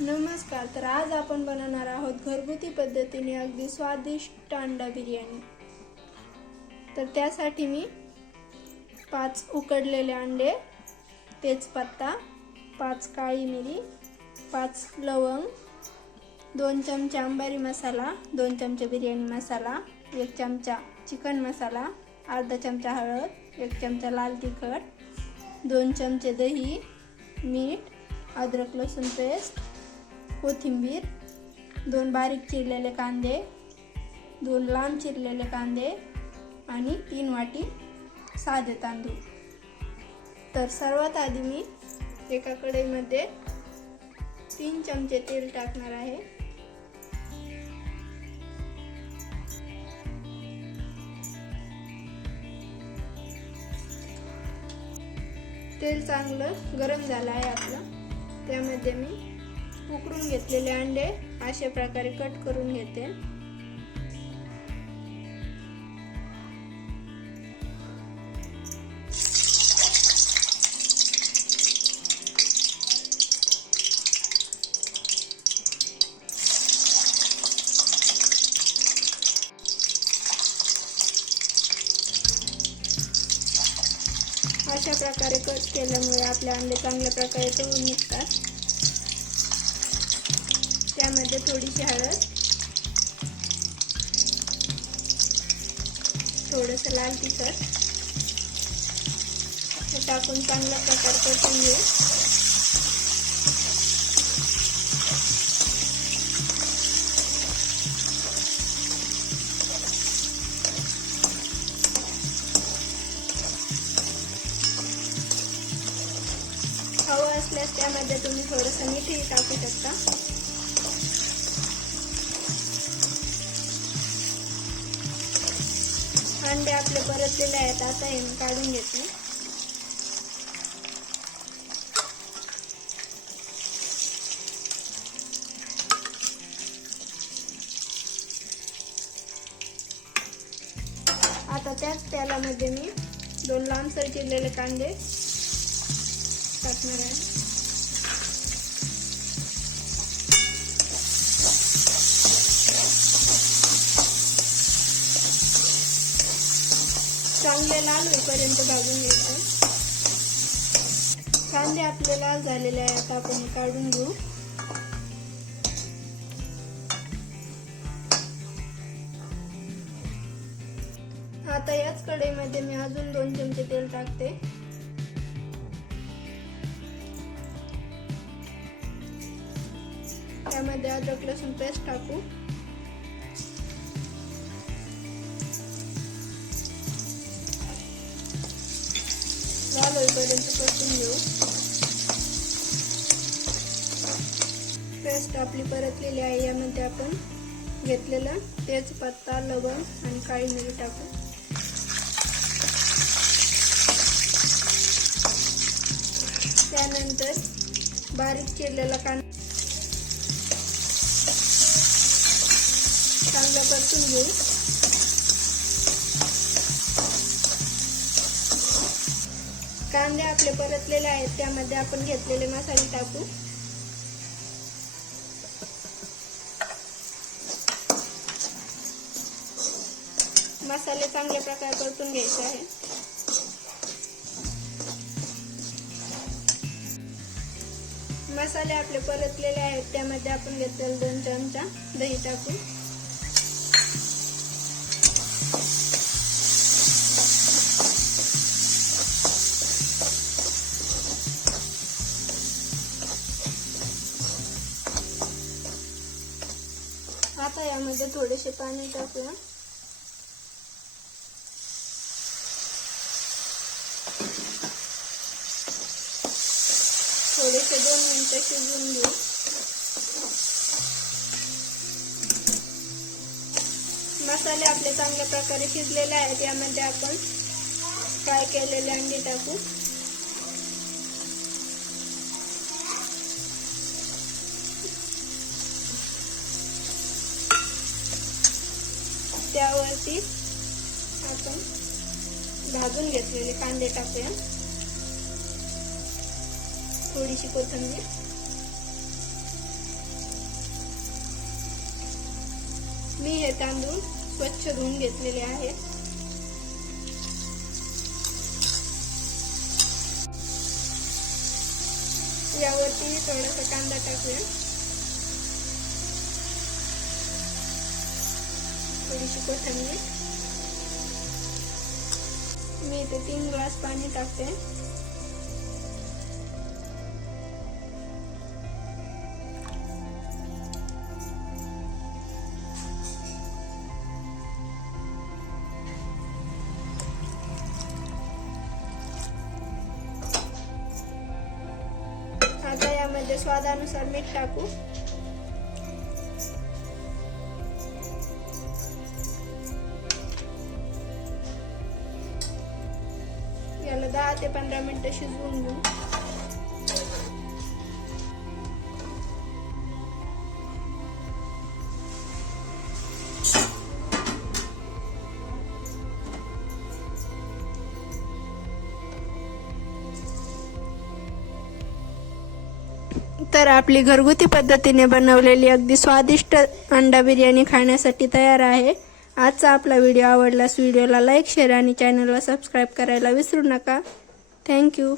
नमस्कार. तर आज आपण बनवणार आहोत घरगुती पद्धतीने अगदी स्वादिष्ट अंडा बिर्याणी. तर त्यासाठी मी 5 उकडलेले अंडे, तेजपत्ता, 5 काळी मिरी, 5 लवंग, 2 चमचे अंबारी मसाला, 2 चमचे बिर्याणी मसाला, 1 चमचा चिकन मसाला, अर्धा चमचा हळद, 1 चमचा लाल तिखट, 2 चमचे दही, मीठ, अद्रक लसूण पेस्ट, कोथिंबीर, 2 बारीक चिरलेले कांदे, 2 लांब चिरलेले कांदे आणि 3 वाटी साधे तांदूळ. तर सर्वात आधी मी एका कढईमध्ये 3 चमचे तेल टाकणार आहे. तेल चांगलं गरम झालं आहे आपलं. त्यामध्ये मी उकडून घेतलेले अंडे अशा प्रकारे कट करून घेते. अशा प्रकारे कट केल्यामुळे आपले अंडे चांगल्या प्रकारे तळून निघतात. त्यामध्ये थोडीशी हळद, थोडंसं लाल तिखट हे टाकून चांगल्या प्रकारे परतून घेऊ. हवं असल्यास त्यामध्ये तुम्ही थोडंसं मीठही टाकू शकता. अंडे आपले परतलेले आहेत. आता हे मी काढून घेते. आता त्याच तेलामध्ये मी 2 लांबसर चिरलेले कांदे टाकणार आहे. चांगले लाल होईपर्यंत भाजून घ्यायचे. कांदे आपले लाल झालेले आहे. आता आपण काढून घेऊ. आता याच कढईमध्ये मी अजून 2 चमचे तेल टाकते. त्यामध्ये अद्रक लसूण पेस्ट टाकू. लाल होईपर्यंत परतून घेऊ. पेस्ट आपली परतलेली आहे. यामध्ये आपण घेतलेला तेजपत्ता, लवंग आणि काळी मिरी टाकू. त्यानंतर बारीक चिरलेला कांदा चांगला परतून घेऊ. कांदे आपले परतलेले आहेत. त्यामध्ये आपण घेतलेले मसाले टाकू. मसाले चांगल्या प्रकारे परतून घ्यायचे आहे. मसाले आपले परतलेले आहेत. त्यामध्ये आपण घेतलेले 2 चमचा दही टाकू. आता यामध्ये थोडेसे पाणी टाकूया. थोडेसे 2 मिनिटं शिजवून घेऊ. मसाले आपले चांगल्या प्रकारे शिजलेले आहेत. यामध्ये आपण फ्राय केलेले अंडे टाकू. त्यावरती आपण भाजून घेतलेले कांदे टाकूया. थोडीशी कोथिंबीर, मी हे तांदूळ स्वच्छ धुवून घेतलेले आहे. यावरती थोडासा कांदा टाकूया, थोडीशी कोथिंबीर. मी इथे 3 ग्लास पाणी टाकते. आता यामध्ये स्वादानुसार मीठ टाकू. याला 10 ते 15 मिनिटं शिजवून घेऊ. तर आपली घरगुती पद्धतीने बनवलेली अगदी स्वादिष्ट अंडा बिर्याणी खाण्यासाठी तयार आहे. आजचा आपला व्हिडिओ आवडल्यास व्हिडिओला लाईक, शेअर आणि चॅनलला सबस्क्राईब करायला विसरू नका. थँक्यू.